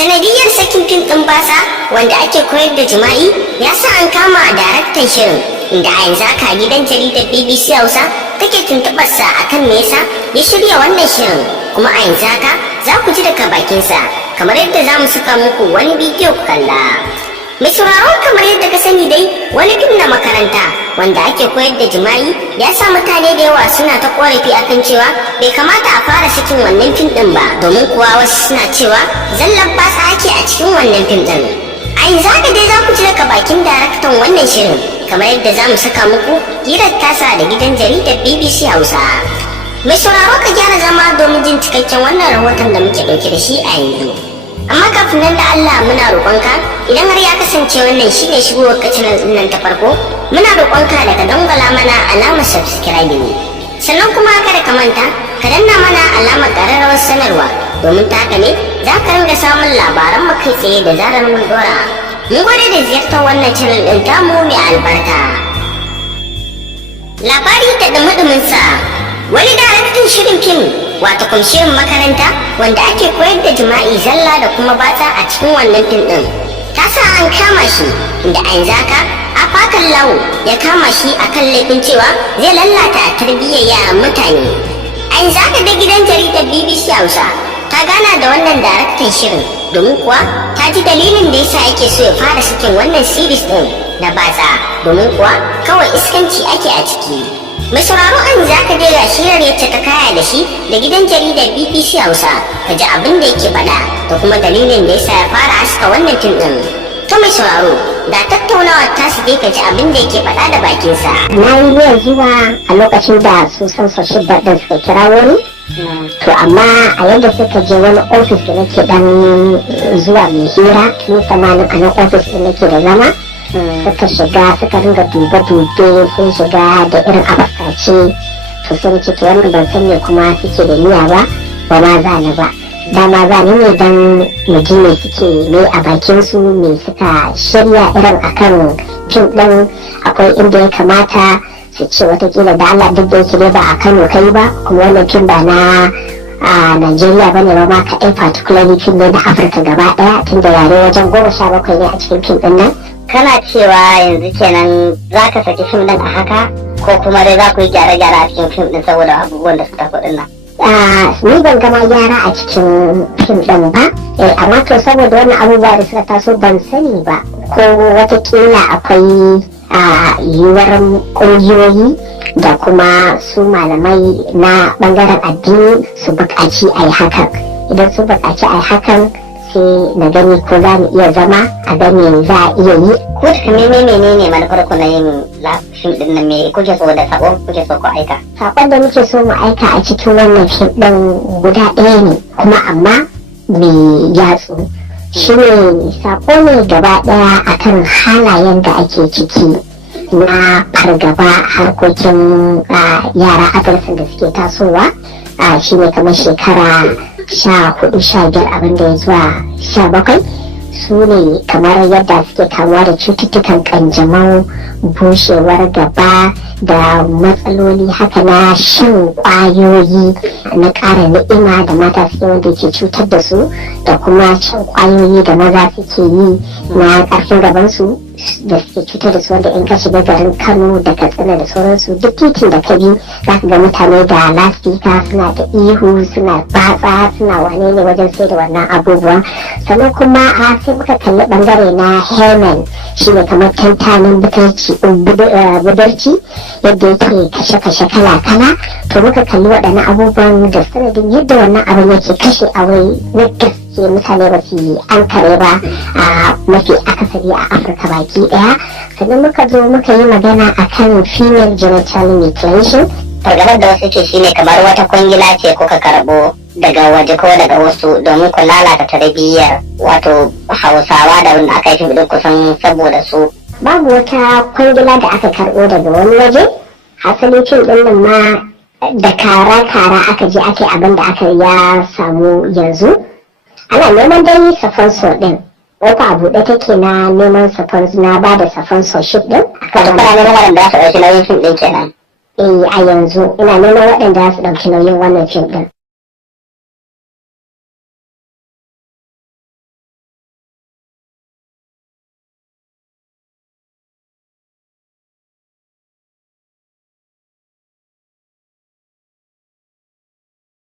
sanadiyar sakin fim ɗin basa wanda ake koyar da jima'i ya sa an kama daraktan shirin, inda a yanzu haka gidan jaridar BBC Hausa take tuntuɓarsa akan me yasa ya shirya wannan shirin, kuma a yanzu haka za ku ji daga bakinsa kamar yadda za mu saka muku wani bidiyo ku kalla. Mai sauraro, kamar yadda ka sani dai, wani fim na makaranta wanda ake koyar da jima'i ya sa mutane da yawa suna ta korafi akan cewa bai kamata a fara sakin wannan fim din ba, domin kuwa wasu suna cewa zallan basa ake a cikin wannan fim din. A yanzu haka dai za ku ji daga bakin daraktan wannan shirin kamar yadda za mu saka muku hirar tasa da gidan jaridar BBC Hausa. Mai sauraro, ka gyara zama domin jin cikakken wannan rahoton da muke ɗauke da shi a yanzu. Amma kafin nan da Allah muna roƙonka, idan har ya kasance wannan shine shigowar ka channel din nan ta farko, muna roƙonka da ka dangwala mana alamar subscribing, sannan kuma kada ka manta ka danna mana alamar ƙararrawar sanarwa, domin ta haka ne za ka ringa samun labaran mu kai tsaye da zarar mun dora. Mun gode da ziyartar wannan channel din tamu mai albarka. Labari da dumudumin sa, wani daraktan shirin fim wato shirin makaranta wanda ake koyar da jima'i zalla da kuma batsa a cikin wannan fim din ta sa an kama shi, inda a yanzu haka Afakan Lawo ya kama shi akan laifin cewa zai lalata tarbiyyar yaran mutane. A yanzu haka da gidan jaridar BBC Hausa ta gana da wannan daraktan shirin, domin kuwa ta ji dalilin da yasa yake so ya fara sakin wannan series din na batsa, domin kuwa kawai iskanci ake a ciki. Mai sauraro, an za ka je ga shirar yacce ta kaya da shi da gidan jaridar BBC Hausa, ka ji abin da yake faɗa da kuma dalilin da yasa ya fara haska wannan fim ɗin. To mai sauraro, da tattaunawa ta su dai ka ji abin da yake faɗa da bakinsa. Na yi niyyar zuwa a lokacin da su censorship ɗin suka kira wani. To amma a yadda suka je wani ofis da nake dan zuwa mai hira, ni tsammanin a nan ofis ɗin nake da zama. Suka shiga suka ringa dube-dube, sun shiga da irin abasace, to sun ce to wannan ban san me kuma suke da niyya ba ma za ni ba. Dama za ni ne dan mu ji me suke ne a bakin su, me suka shirya irin akan fim din. Akwai inda ya kamata su ce watakila da Allah duk da yake ne ba a Kano kai ba, kuma wannan fim ba na a Najeriya bane ba ma kaɗai, particularly fim ne na Afirka gaba ɗaya, tunda yare wajen 17 ne a cikin fim din nan. Kana cewa yanzu kenan za ka saki fim ɗin a haka, ko kuma dai za ku yi gyare-gyare a cikin fim ɗin saboda abubuwan da suka faɗin nan? Ni ban gama gyara a cikin fim ɗin ba, amma to saboda wannan abubuwa da suka taso ban sani ba ko watakila akwai yiwuwar ƙungiyoyi da kuma su malamai na ɓangaren addini su buƙaci a yi hakan. Idan su buƙaci a yi hakan, sai na gani ko za mu iya zama a gani za a iya yi. Ko da menene manufar ku na yin fim din nan, me kuke so da sako kuke so ku aika? Sakon da muke so mu aika a cikin wannan fim din guda ɗaya ne, kuma amma mai yatsu. Shi ne sako ne gaba ɗaya akan halayen da ake ciki na fargaba harkokin yara Afirka da suke tasowa. Shi ne kamar shekara 14-15 abin da ya zuwa 17, su ne kamar yadda suke kamuwa da cututtukan kanjamau, bushewar gaba da matsaloli haka na shan kwayoyi na ƙara ni'ima da mata suke wanda ke cutar da su, da kuma shan kwayoyi da maza suke yi na ƙarfin gabansu da suke cutar da su, wanda in ka shiga garin Kano da Katsina da sauransu, duk titin da ka bi za ka ga mutane da lasfika suna da ihu, suna batsa, suna wane ne wajen sai da wannan abubuwan. Sannan kuma sai muka kalli bangare na Herman, shi ne kamar tantanin budurci yadda yake kashe-kashe kala-kala. To muka kalli waɗannan abubuwan da sanadin yadda wannan abin yake kashe aure na gaske mutane ba su yi an kare ba a mafi akasari a Afirka baki ɗaya. Sannan muka zo muka yi magana akan female genital mutilation. Fargabar da wasu ke shine kamar wata kwangila ce kuka karɓo daga waje ko daga wasu domin ku lalata tarbiyyar wato Hausawa da wanda aka yi fim kusan saboda su. Babu wata kwangila da aka karɓo daga wani waje, hasali fim ɗin nan ma da kara aka je ake abin da aka ya samu yanzu. Ana neman dai safanso ɗin, kofa a buɗe take na neman safanso, na ba da sponsorship ɗin. Wato kana neman waɗanda za su ɗauki nauyin fim ɗin kenan? A yanzu ina neman waɗanda za su ɗauki nauyin wannan fim ɗin.